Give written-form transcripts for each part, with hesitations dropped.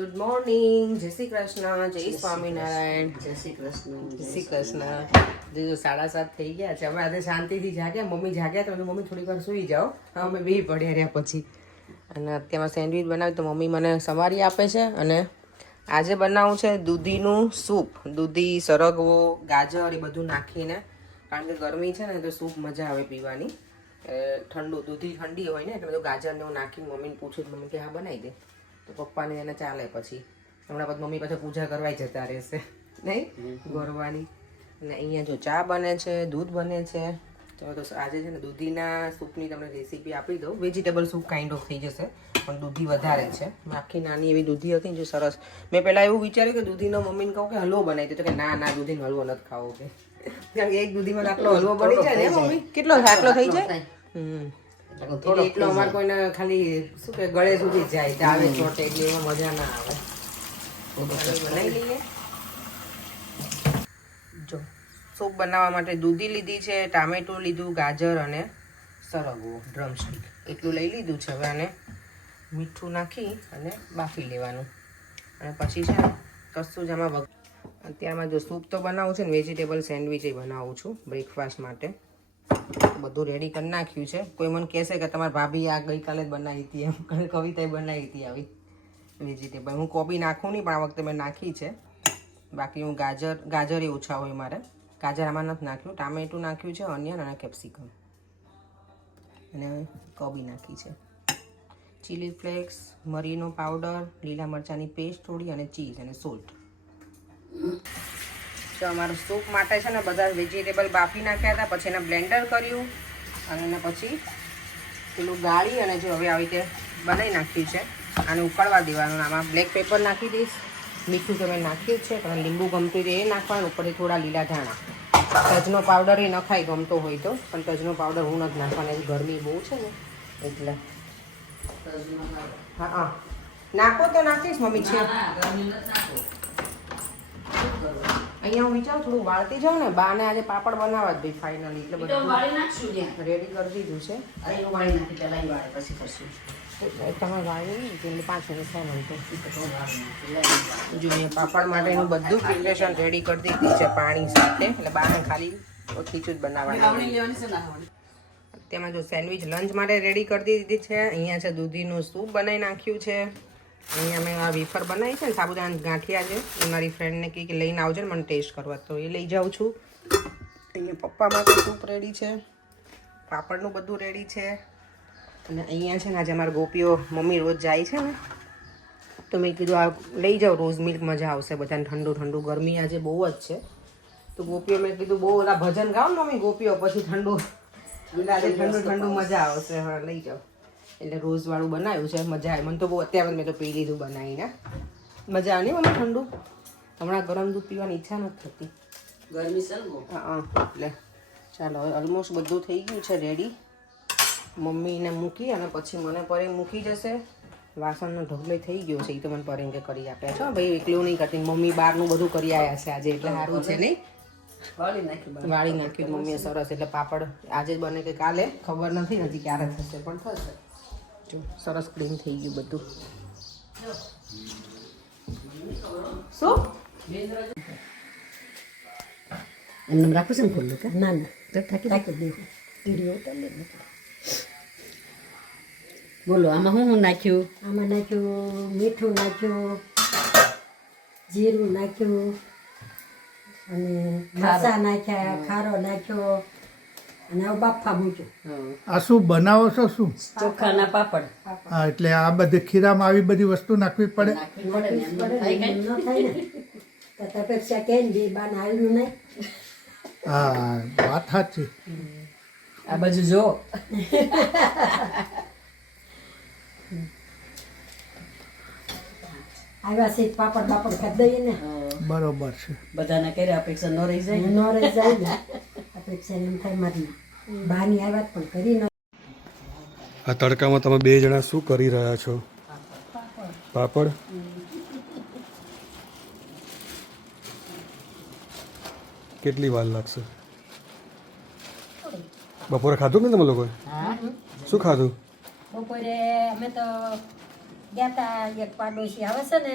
Good morning, જય શ્રી કૃષ્ણ, જય સ્વામિનારાયણ. જય શ્રી કૃષ્ણ. જય શ્રી કૃષ્ણ. જો 7:30 થઈ ગયા છે. હવે આજે શાંતિથી જાગ્યા. મમ્મી જાગ્યા તો મમ્મી થોડીક વાર સુઈ જાઓ. હવે અમે બે પડ્યા રહ્યા પછી. અને અત્યારમાં સેન્ડવિચ બનાવી તો મમ્મી મને સવારી આપે છે. અને આજે બનાવું છે દૂધીનું સૂપ. દૂધી, સરગવો, ગાજર એ બધું નાખીને, કારણ કે ગરમી છે ને તો સૂપ મજા આવે પીવાની. ઠંડુ દૂધી ઠંડી હોય ને એટલે બધું ગાજરને એવું નાખીને મમ્મીને પૂછું તો મમ્મી કે હા બનાવી દે. તો પપ્પાને એને ચાલે. પછી હમણાં પછી મમ્મી પાછા પૂજા કરવા જતા રહેશે નહીં ગોરવાની. અને અહીંયા જો ચા બને છે, દૂધ બને છે. તો આજે છે ને દૂધીના સૂપની તમને રેસીપી આપી દઉં. વેજીટેબલ સૂપ કાઇન્ડ ઓફ થઈ જશે, પણ દૂધી વધારે છે. આખી નાની એવી દૂધી હતી જો સરસ. મેં પહેલાં એવું વિચાર્યું કે દૂધીનો મમ્મીને કહું કે હલવો બનાવી દે, તો કે ના દૂધીનો હલવો નથી ખાવો કે, કારણ કે એક દૂધીમાં આટલો હલવો બની જાય ને મમ્મી. કેટલો આટલો થઈ જાય? એટલો અમારે કોઈને ખાલી શું કે ગળે સુધી જાય આવે ચોટે એટલે એમાં મજા ના આવે. બનાવી લઈએ. જો સૂપ બનાવવા માટે દૂધી લીધી છે, ટામેટું લીધું, ગાજર અને સરગવો ડ્રમસ્ટિક એટલું લઈ લીધું છે. હવે આને મીઠું નાખી અને બાફી લેવાનું. અને પછી છે કશું જ આમાં અત્યારમાં જો સૂપ તો બનાવું છે ને વેજીટેબલ સેન્ડવિચ બનાવું છું બ્રેકફાસ્ટ માટે. બધું રેડી કરી નાખ્યું છે. કોઈ મને કહેશે કે તમારી ભાભી આ ગઈકાલે જ બનાવી હતી, એમ કવિતાએ બનાવી હતી આવી વેજીટેબલ. હું કોબી નાખું નહીં, પણ આ વખતે મેં નાખી છે. બાકી હું ગાજર એ ઓછા હોય મારે. ગાજર આમાં નથી નાખ્યું. ટામેટું નાખ્યું છે, ઓનિયન અને કેપ્સિકમ, અને કોબી નાખી છે. ચીલી ફ્લેક્સ, મરીનો પાવડર, લીલા મરચાંની પેસ્ટ થોડી, અને ચીઝ અને સોલ્ટ. તો અમારું સૂપ માટે છે ને બધા વેજીટેબલ બાફી નાખ્યા હતા, પછી એને બ્લેન્ડર કર્યું અને એને પછી પેલું ગાળી અને જો હવે આવી રીતે બનાવી નાખ્યું છે. આને ઉકળવા દેવાનું. આમાં બ્લેક પેપર નાખી દઈશ, મીઠું તો મેં નાખ્યું જ છે, પણ લીંબુ ગમતું એ નાખવાનું. ઉપરથી થોડા લીલા ધાણા, તજનો પાવડર એ નખાય ગમતો હોય તો, પણ તજનો પાવડર હું નથી નાખવાનો, ગરમી બહુ છે ને એટલે. હા નાખો તો નાખીશ મમ્મી છે. અહીંયા હું વિચારું થોડું વાળતી જાઉં ને, બાને આજે પાપડ બનાવવા જ ભાઈ ફાઇનલી, એટલે બધું રેડી કરી દીધું છે. તમે વાળી એટલે 5 મિનિટ થાય મને તો. જો મેં પાપડ માટેનું બધું પ્રિપરેશન રેડી કરી દીધી છે પાણી સાથે, એટલે બાને ખાલી ખીચું જ બનાવવાનું. તેમાં જો સેન્ડવિચ લંચ માટે રેડી કરી દીધી છે. અહીંયા છે દૂધીનું સૂપ બનાવી નાખ્યું છે. અહીંયા મેં આ વેફર બનાવી છે ને સાબુદાણા ગાંઠિયા છે, એ મારી ફ્રેન્ડને કહી કે લઈને આવજો ને મને ટેસ્ટ કરવા, તો એ લઈ જાઉં છું. અહીંયા પપ્પા માટે સૂપ રેડી છે, પાપડનું બધું રેડી છે. અને અહીંયા છે ને આજે અમારા ગોપીઓ મમ્મી રોજ જાય છે ને, તો મેં કીધું આ લઈ જાઓ રોઝ મિલ્ક, મજા આવશે બધાને ઠંડુ ઠંડુ. ગરમી આજે બહુ જ છે, તો ગોપીઓ મેં કીધું બહુ ઓલા ભજન ગાઓ ને મમ્મી ગોપીઓ, પછી ઠંડુ આજે ઠંડુ મજા આવશે. હા લઈ જાઓ. એટલે રોઝવાળું બનાવ્યું છે, મજા આવે મને તો બહુ. અત્યારે મેં તો પી લીધું બનાવીને, મજા આવે નહીં મમ્મી ઠંડુ. હમણાં ગરમ દૂધ પીવાની ઈચ્છા નથી થતી, ગરમી છે. હા એટલે ચાલો હવે ઓલમોસ્ટ બધું થઈ ગયું છે રેડી. મમ્મીને મૂકી અને પછી મને પરેંગ મૂકી જશે. વાસણનો ઢગલો થઈ ગયો છે, એ તો મને પરેંગે કરી આપ્યા છે ભાઈ, એકલું નહીં કરતી. મમ્મી બહારનું બધું કરી આવ્યા છે આજે, એટલે સારું છે નહીં. વાળી નાખ્યું મમ્મીએ સરસ. એટલે પાપડ આજે જ બને કે કાલે ખબર નથી, હજી ક્યારે થશે, પણ થશે. જો સરસ ક્લીન થઈ ગયું બધું. શું એમને રાખું છે ને ખુલ્લું કે ના તો થાકી દે. બોલો આમાં હું નાખ્યું? આમાં નાખ્યું મીઠું, નાખ્યું જીરું, નાખ્યું અને મરચાં નાખ્યા, ખારો નાખ્યો અને હવે બાફા મૂક્યું. આ શું બનાવો છો? શું ચોખાના પાપડ. હા, એટલે આ બધી ખીરામાં આવી બધી વસ્તુ નાખવી પડે. ન થાય ને તો અપેક્ષા કે ને બાને આવ્યું નહીં. હા વાત સાચી. આ બાજુ જો આવ્યા છે પાપડ બાપડ કરી દઈએ ને. બરોબર છે. બધાના કર્યા અપેક્ષા ન રહી જાય. ન રહી જાય ને અપેક્ષા એમ થાય મારી બાની આવ્યા પણ કરી ન. આ તડકામાં તમે બે જણા શું કરી રહ્યા છો? પાપડ. કેટલી વાર લાગશે? બપોરે ખાધું ને તમે લોકોએ? શું ખાધું? બપોરે અમે તો ગયા તા એક પાડોશી આવે છે ને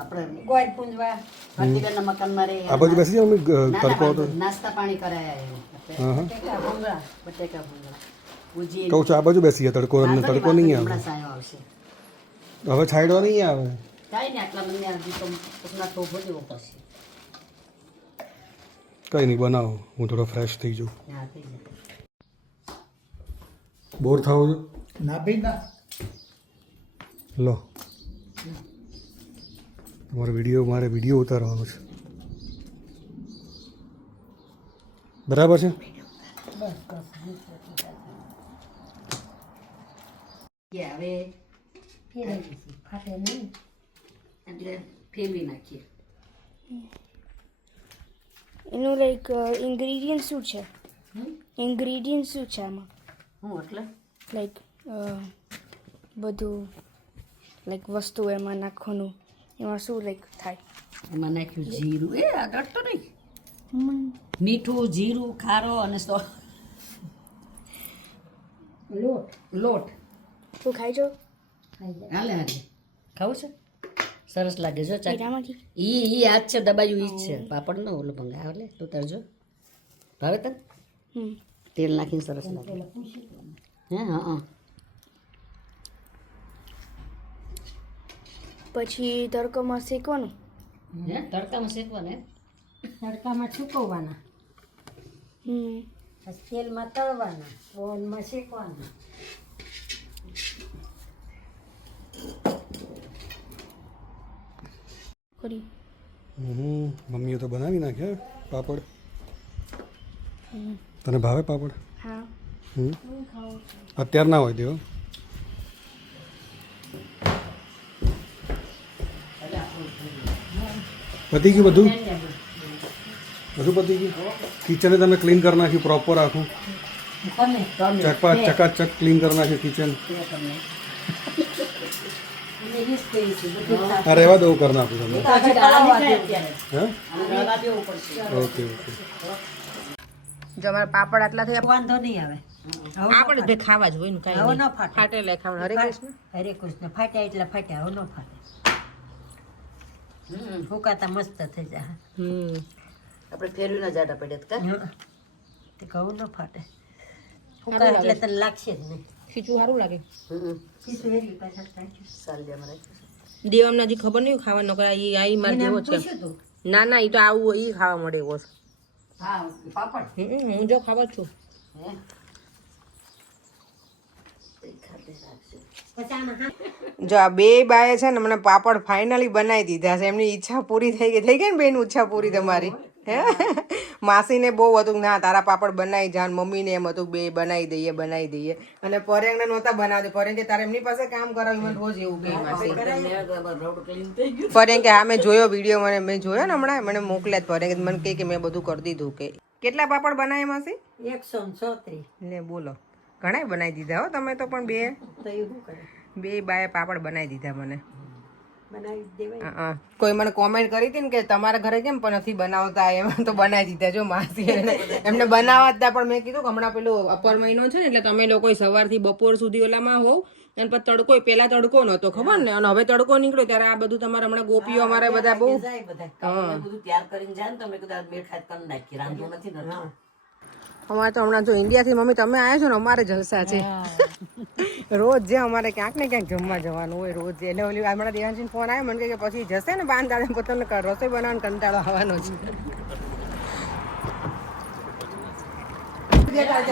આપણે ગોળ પૂંજવા. ભારતીબેનના મકાનમાં રહે આ બાજુ બેસી જાઓ મમ્મી તડકો હતો નાસ્તા પાણી કરાયા એમ. હા હા બટેકા ભૂંગળા. બટેકા ભૂંગળા ભુજી કહું છું આ બાજુ બેસી જાય તડકો અમને તડકો નહીં આવે હમણાં સાયો આવશે હવે છાંયડો નહીં આવે કાંઈ ને આટલા મને હજી તો કોકના થોભો જેવો પડશે કંઈ નહીં બનાવો હું થોડો ફ્રેશ થઈ જાઉં હા થઈ જાય બોર થાવ છો ના ભાઈ ના લો મારે વિડીયો ઉતારવાનો છે બરાબર છે કે હવે ફેરવી દીધી. ફાટે નહીં. એટલે ફેરવી નાખીએ એનું લાઈક ઇન્ગ્રીડિયન્ટ શું છે ઇન્ગ્રીડિયન્ટ શું છે આમાં હું એટલે લાઈક બધું લાઈક વસ્તુ એમાં નાખવાનું એમાં શું લાઈક થાય એમાં નાખ્યું જીરું એ આગળ તો નહીં મીઠું જીરું ખારો અને લોટ લોટ તું ખાઈ જો ખાઈ જાય. હાલે હાલે ખાવું છે સરસ લાગે જો ચાક એનામાંથી ઈ આજ છે દબાયું ઈ જ છે પાપડ નો ઓલો ભંગા આવે તું તરજો ભાવે તને તેલ નાખીને સરસ લાગે હે હા હા પછી તડકામાં શેકવાનું હે તડકામાં શેકવાને તડકામાં સૂકવવાના. પછી તેલમાં તળવાના. ઓવનમાં શેકવાના. કરી મમ્મીએ તો બનાવી નાખ્યા પાપડ તને ભાવે પાપડ હા અત્યાર ના હોય તેઓ પતી ગયું બધું પતી ગયું કિચને તમે ક્લીન કરી નાખ્યું પ્રોપર આખું ચકાચક ક્લીન કરી નાખ્યું કિચન આ રહેવા દઉં કરી નાખું તમે હે ઓકે ઓકે જો અમારા પાપડ આટલા થયા વાંધો નહીં આવે. આપણે બે ખાવા જ હોય ને હવે કાંઈ ન નહીં. ફાટે. ફાટે એટલે ખાવાનું. હરે કૃષ્ણ. હરે કૃષ્ણ. ફાટ્યા એટલે ફાટ્યા. હવે ન ફાટે. ફૂંકાતા મસ્ત થઈ જાય. આપણે ફેરવી ના જાડા પડ્યા કા તે કહું ન ફાટે. ફૂંકા એટલે તને લાગશે જ નહીં. ખીચું સારું લાગે. સીધું એરી પાછળ કાઢ્યું. સાલજામાં રાખ્યું દેવામને હજી ખબર નહીં ખાવા નકર ઈ આ ઈ માર એને જેવો એમ છે. પૂછ્યું તું. ના ના ઈ તો આવું ઈ ખાવા મળે એવો છે. હા પાપડ હું જો ખાવા જ છું. હે પછી આમાં હા જો આ બે બાએ છે ને મને પાપડ ફાઇનલી બનાવી દીધા છે. એમની ઈચ્છા પૂરી થઈ ગઈ ને બેન ઈચ્છા પૂરી તમારી હે માસીને બહુ હતું કે ના તારા પાપડ બનાવી જા. મમ્મીને એમ હતું બે બનાવી દઈએ અને પરેંગને નહોતા બનાવતી. પરેંગ કે તારે એમની પાસે કામ કરાવ્યું. મને રોજ એવું કહે માસી. પરેંગ કે હા મેં જોયો વિડીયો મેં જોયો ને હમણાં મને મોકલ્યા. પરેંગ મને કહે કે મેં બધું કરી દીધું. કે કેટલા પાપડ બનાવ્યા માસી 134. લે બોલો ઘણા બનાવી દીધા હો તમે તો. પણ તો એ શું કરે? બે બાએ પાપડ બનાવી દીધા મને. બનાવી જ દેવાય. કોઈ મને કોમેન્ટ કરી હતી ને કે તમારા ઘરે કેમ પણ નથી બનાવતા એમ તો બનાવી દીધા. જો માસી એમને બનાવવા હતા પણ મેં કીધું કે હમણાં પેલું અપર મહિનો છે ને એટલે તમે લોકો સવારથી બપોર સુધી ઓલામાં હોવ અને પછી તડકો પેલા તડકો નતો ખબર ને અને હવે તડકો નીકળ્યો ત્યારે આ બધું તમારે હમણાં ગોપીઓ અમારે બધા બહુ જાય બધા. બધું તૈયાર કરીને જાય ને તમે કદાચ મેળ ખાત કરી નાખી રાંધવું નથી ને અમારે તો હમણાં જો ઇન્ડિયાથી મમ્મી તમે આવ્યા છો ને અમારે જલસા છે. રોજ જે અમારે ક્યાંક ને ક્યાંક જમવા જવાનું હોય રોજ. એટલે ઓલી હમણાં દેવાંશીને ફોન આવ્યો મને કે પછી જશે ને બાંધ દાદા પોતાને રસોઈ બનાવવાનો કંટાળો આવવાનો છે.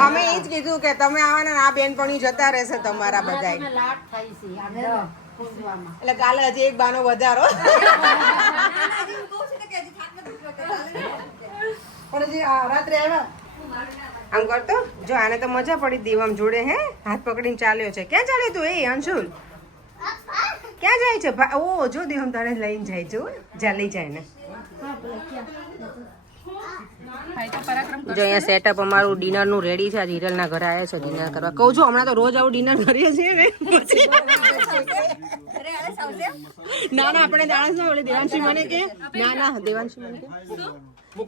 અમે એ જ કીધું કે તમે આવવાના ને આ બેનપણી જતા રહેશે તમારા બધા. લાટ થાય છે આમ પૂંજવામાં. એટલે કાલે હજી એક બાનો વધારો. પણ હજી રાત્રે આવ્યા આમ કરતો જો આને તો મજા પડી દેવામ જોડે હે હાથ પકડીને ચાલ્યો છે. ક્યાં ચાલ્યો તું? એ અંશુલ ક્યાં જાય છે? ઓ જો દેવમ તારે લઈને જાય જો જા લઈ જાય ને. જો અહીંયા સેટઅપ અમારું ડિનરનું રેડી છે. આજે હિરલના ઘરે આવ્યા છે ડિનર કરવા. કહું છું હમણાં તો રોજ આવું ડિનર કરીએ છીએ ને ના ના આપણે આળસ ના બોલે. દેવાંશી મને કે ના ના દેવાંશી મને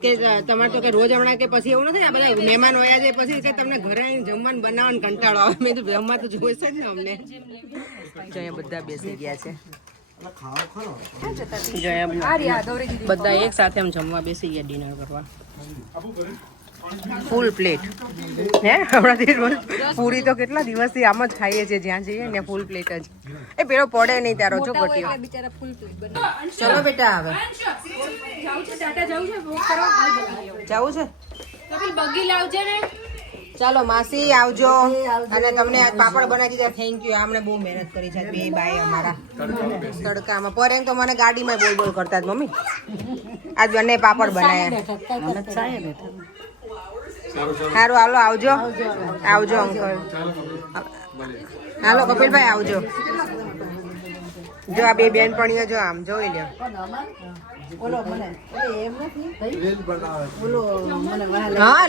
કે તમારે તો કે રોજ હમણાં કે પછી એવું નથી આ બધા મહેમાન હોયા છે પછી કે તમને ઘરે આવીને જમવાનું બનાવવાનું કંટાળો આવે. મેં તો જમવા તો જોઈશે જ ને અમને. જો અહીંયા બધા બેસી ગયા છે. જો અહીંયા બધા એક સાથે આમ જમવા બેસી ગયા ડિનર કરવા. ફૂલ પ્લેટ હે હમણાંથી રોજ પૂરી તો કેટલા દિવસથી આમ જ ખાઈએ છીએ જ્યાં જઈએ ને ફૂલ પ્લેટ જ. એ પેલો પડે નહીં તારો છો ગોટીઓ. ચલો બેટા હવે જવું છે. ચાલો માસી આવજો. અને તમને આજ પાપડ બનાવી દીધા. Thank you. આમણે બહુ મહેનત કરી છે બે બાય અમારા તડકામાં. પર એમ તો મને ગાડીમાં બોલ બોલ કરતા જ મમ્મી. આજ બંને પાપડ બનાવ્યા. સારું હાલો આવજો આવજો અંકલ. હાલો કપિલભાઈ આવજો. જો આ બે બેનપણીઓ જો આમ જોઈ લ્યો. હા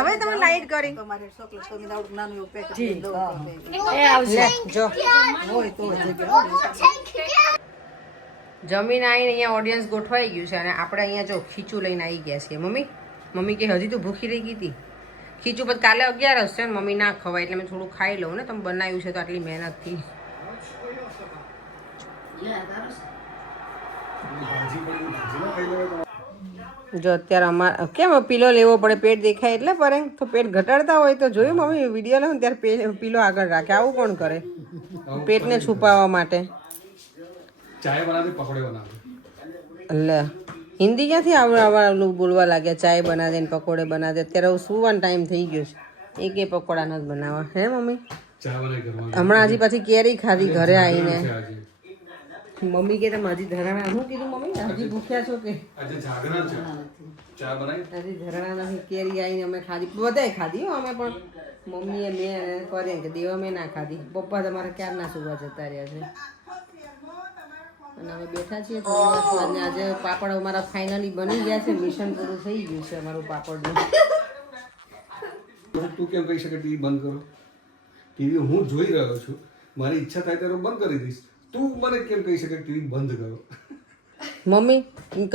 હવે તમે લાઈટ કરી જો જમીન આવીને અહીંયા ઓડિયન્સ ગોઠવાઈ ગયું છે. અને આપણે અહીંયા જો ખીચું લઈને આવી ગયા છીએ. મમ્મી કે હજી તું ભૂખી રહી ગઈ હતી. ખીચું પછી કાલે 11 છે ને મમ્મી ના ખવાય એટલે મેં થોડું ખાઈ લઉં ને. તમે બનાવ્યું છે તો આટલી મહેનતથી. જો અત્યારે અમારે કેમ પીલો લેવો પડે પેટ દેખાય એટલે પર તો પેટ ઘટાડતા હોય તો જોયું મમ્મી વિડીયો લે ત્યારે પીલો આગળ રાખે. આવું કોણ કરે પેટને છુપાવવા માટે? લે હિન્દી ક્યાંથી આવડવાનું બોલવા લાગ્યા? ચાય બના દે ને પકોડે બના દે. અત્યારે સુવાનો ટાઈમ થઈ ગયો છે. એક પકોડા નથી બનાવવા હે મમ્મી? હમણાં હજી પછી કેરી ખાધી ઘરે આવીને. મમ્મી કે તમે હજી ધરાણા શું કીધું મમ્મી? હજી ભૂખ્યા છો કે? હજી ધરાણા નથી. કેરી આવીને અમે ખાધી બધાએ ખાધી હો અમે પણ. મમ્મીએ મેં કરે કે દેવા મેં ના ખાધી. પપ્પા તમારે ક્યારના સુવા જતા રહ્યા છે. અને અમે બેઠા છીએ તો આજે પાપડ અમારા ફાઇનલી બની ગયા છે. મિશન પૂરું થઈ ગયું છે અમારું પાપડનું. તું કેમ કહી શકે ટીવી બંધ કરો? ટીવી હું જોઈ રહ્યો છું. મારી ઈચ્છા થાય ત્યારે બંધ કરી દઈશ. તું મને કેમ કહી શકે ટીવી બંધ કરો? મમ્મી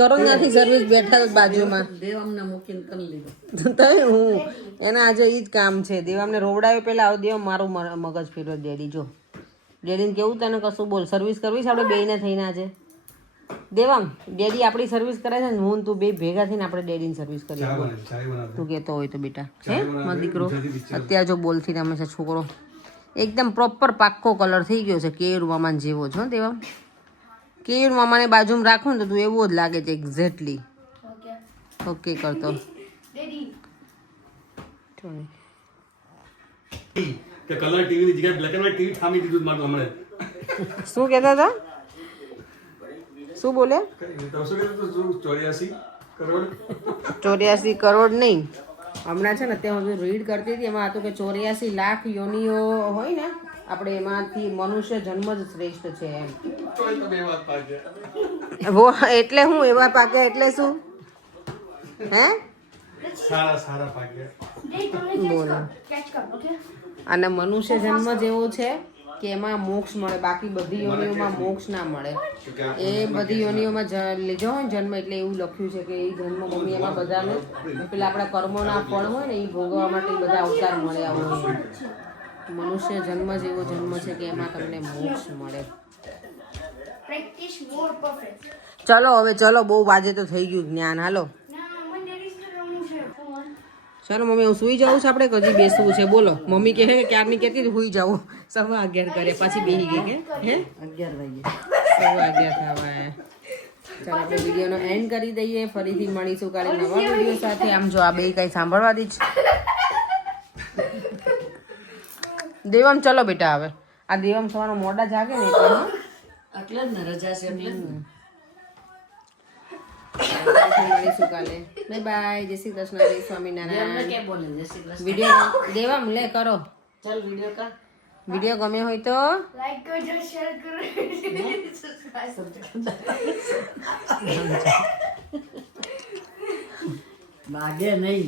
કરો નથી સર્વિસ બેઠા બાજુમાં. દેવામને મૂકીને કરી લીધું. તો હું એના આજે ઈ જ કામ છે. દેવામને રોવડાવ્યો પેલા આવ દેવ મારું મગજ ફેરવો. ડેડી જો ડેડીને કેવું તને કશું બોલ. સર્વિસ કરવી છે આપણે બેયને થઈને આજે. દેવામ ડેડી આપણી સર્વિસ કરે છે ને હું તું બે ભેગા થઈને આપણે ડેડીની સર્વિસ કરીએ. તું કહેતો હોય તો બેટા હે મારો દીકરો અત્યારે જો બોલથી રમે છે છોકરો. એકદમ પ્રોપર પાક્કો કલર થઈ ગયો છે. કેયુર મામાને જેવો છો દેવામ. કેયુર મામાને બાજુમાં રાખો ને તો તું એવો જ લાગે છે એક્ઝેક્ટલી. ઓકે કરતો કે કલર ટીવી ની જગ્યાએ બ્લેક એન્ડ વ્હાઈટ ટીવી થામી દીધું મારું હમણાં. શું કહેતા હતા? શું બોલે? 84 કરોડ 84 કરોડ નહીં. હમણાં છે ને અત્યારે હું રીડ કરતી હતી એમાં હતું કે 84 લાખ યોનિઓ હોય ને આપણે એમાંથી મનુષ્ય જન્મ જ શ્રેષ્ઠ છે એમ. એટલે હું એવા પાકે એટલે શું હે સારા પાકે બોલો. અને મનુષ્ય જન્મ જેવો છે કે એમાં મોક્ષ મળે. બાકી બધી યોનિઓમાં મોક્ષ ના મળે. એ બધી યોનિઓમાં લીધો હોય ને જન્મ એટલે એવું લખ્યું છે કે એ જન્મ મમ્મી એમાં બધાને પેલા આપણા કર્મોના ફળ હોય ને એ ભોગવવા માટે બધા અવતાર મળ્યા હોય. મનુષ્ય જન્મ જેવો જન્મ છે કે એમાં તમને મોક્ષ મળે. ચલો હવે ચલો બહુ વાજે તો થઈ ગયું જ્ઞાન. હાલો ચાલો મમ્મી હું સુઈ જાઉં છું. આપણે કદી બેસવું છે બોલો. મમ્મી કહે કે ક્યારની કહેતી સુઈ જાઉં. 11:15 કરે પાછી બેસી ગઈ કે હે 11 વાગે 11:15 થવા. ચાલો આપણે વિડીયોનો એન્ડ કરી દઈએ. ફરીથી મળીશું કાલે નવા વિડીયો સાથે. આમ જો આ બે કઈ સાંભળવા દી છે દેવમ. ચલો બેટા હવે આ દેવમ સવારનો મોડા જાગે ને એટલે એટલે જ ને રજા છે એટલે મળીશું કાલે. Bye bye. જય શ્રી કૃષ્ણ. જય સ્વામિનારાયણ. કે બોલે જય શ્રી કૃષ્ણ. વિડીયો દેવમ લે કરો. ચાલ વિડીયો કા વિડીયો ગમે હોય તો લાઈક કરજો, શેર કરો, સબસ્ક્રાઇબ કરજો. વાગે નહીં